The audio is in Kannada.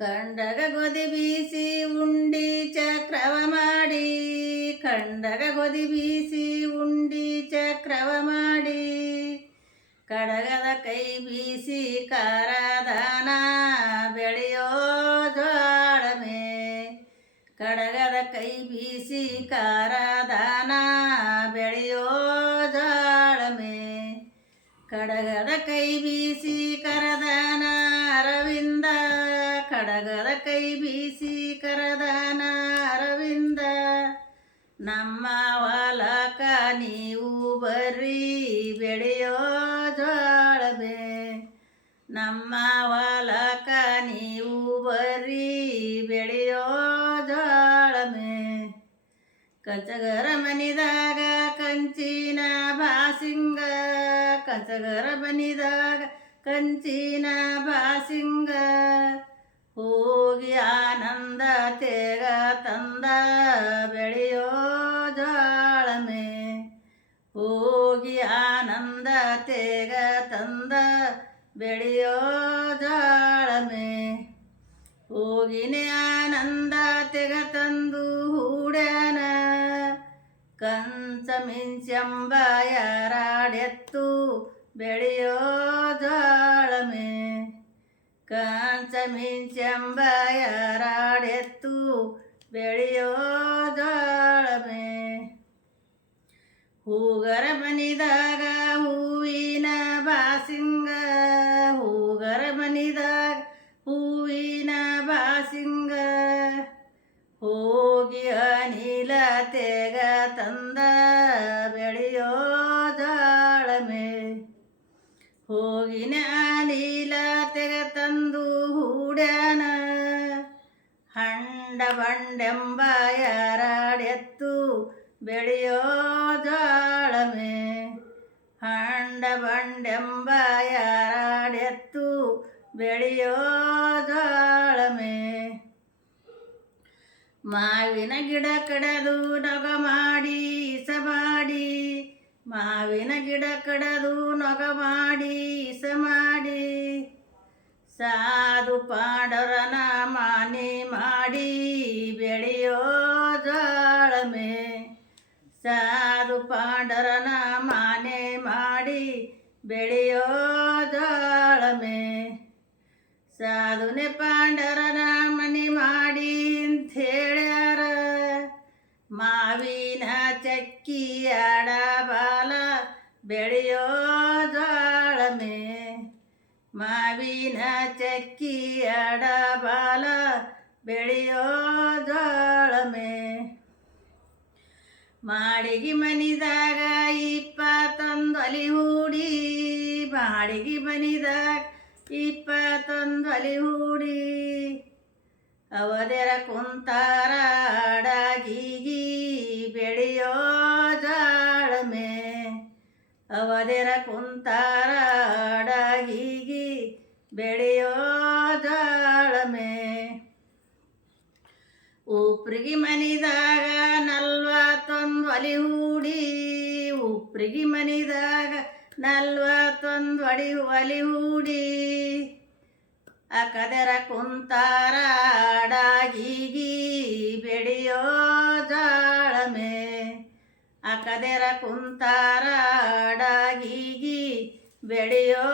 ಕಂಡಗ ಗೊದಿ ಬೀಸಿ ಉಂಡಿ ಚಕ್ರವ ಮಾಡಿ. ಕಂಡಗ ಗೊದಿ ಬೀಸಿ ಉಂಡಿ ಚಕ್ರವ ಮಾಡಿ. ಕಡಗದ ಕೈ ಬೀಸಿ ಕಾರದಾನ ಬೆಳೆಯೋ ಜ್ವಾಳಮೆ. ಕಡಗದ ಕೈ ಬೀಸಿ ಕಾರದಾನ ಕಡಗದ ಕೈ ಬೀಸಿ ಕರದಾನ ಅರವಿಂದ. ನಮ್ಮ ಹೊಲಕ ನೀವು ಬರ್ರಿ, ಬೆಳೆಯೋ ಜ್ವಾಳಬೆ ನಮ್ಮ ಹೊಲಕ ನೀವು ಬರ್ರಿ, ಬೆಳೆಯೋ ಜ್ವಾಳಮೆ ಕಚಗರ ಮನಿದಾಗ ಕಂಚಿನ ಬಾಸಿಂಗ ಕಚಗರ ಮನಿದಾಗ ಕಂಚಿನ ಬಾಸಿಂಗ. ಬೆಳೆಯೋ ಜ್ವಾಳಮೆ. ಹೋಗಿನೇ ಆನಂದ ತೆಗ ತಂದು ಹೂಡ್ಯಾನ. ಕಂಚ ಮಿಂಚಂಬ ಯಾರಾಡೆತ್ತು ಬೆಳೆಯೋ ಜಾಳಮೆ ಕಂಚ ಮಿಂಚೆಂಬ ಯಾರಾಡೆತ್ತು ಬೆಳೆಯೋ ಜಾಳಮೆ ಹೂಗರ ಮನಿದಾಗ ಮನಿದಾಗ ಹೂವಿನ ಬಾಸಿಂಗ ಹೋಗಿ ಅನಿಲ ತೆಗ ತಂದ ಬೆಳೆಯೋ ದಾಳಮೆ. ಹೋಗಿನ ಅನಿಲ ತೆಗ ತಂದು ಹೂಡ್ಯಾನ, ಹಂಡ ಬಂಡೆಂಬ ಯಾರಾಡೆತ್ತು ಬೆಳೆಯೋ ದಾಳಮೆ. ಹಂಡ ಬಂಡೆಂಬ ಬೆಳೆಯೋ ಜೋಳಮೆ ಮಾವಿನ ಗಿಡ ಕಡದು ನೊಗ ಮಾಡಿ, ಇಸ ಮಾಡಿ. ಮಾವಿನ ಗಿಡ ಕಡದು ನೊಗ ಮಾಡಿ, ಇಸ ಮಾಡಿ. ಸಾಧು ಪಾಂಡರನ ಮಾನಿ ಮಾಡಿ ಬೆಳೆಯೋ ಜ್ವಾಳಮೆ ಸಾಧು ಪಾಂಡರನ ಮಾನೆ ಮಾಡಿ ಬೆಳೆಯೋ ಸಾಧುನೆ ಪಾಂಡರ ನಾಮನಿ ಮಾಡಿ ಹೇಳ್ಯಾರ ಮಾವಿನ ಚಕ್ಕಿ ಬಾಲ ಬೆಳೆಯೋ ಜ್ವಾಳಮೆ. ಮಾವಿನ ಚಕ್ಕಿ ಬಾಲ ಬೆಳೆಯೋ ಜ್ವಾಳಮೆ. ಮಾಡಿಗಿ ಮನಿದಾಗ ಇಪ್ಪ ಅಲಿ ಹೂಡಿ, ಮಾಡಿಗೆ ಮನಿದಾಗ ಇಪ್ಪತ್ತೊಂದು ಅಲಿ ಹೂಡಿ ಅವದೆರ ಕುಂತಾರ ಬೆಳೆಯೋ ಜಾಳಮೆ ಅವದೆರ ಕುಂತಾರ ಬೆಳೆಯೋ ಜಾಳಮೆ ಉಪ್ರಿಗಿ ಮನಿದಾಗ ನಲ್ವತ್ತೊಂದು ಅಲಿ ಹೂಡಿ ಉಪ್ರಿಗಿ ಮನಿದಾಗ ನಲ್ವತ್ತೊಂದು ಅಡಿ ಒಲಿ ಹೂಡಿ. ಅಕದರ ಕುಂತಾರ ಅಡಗಿಗಿ ಬೆಳೆಯೋ ಜಾಳಮೆ ಅಕದರ ಕುಂತಾರ ಬೆಡಿಯೋ ಬೆಳೆಯೋ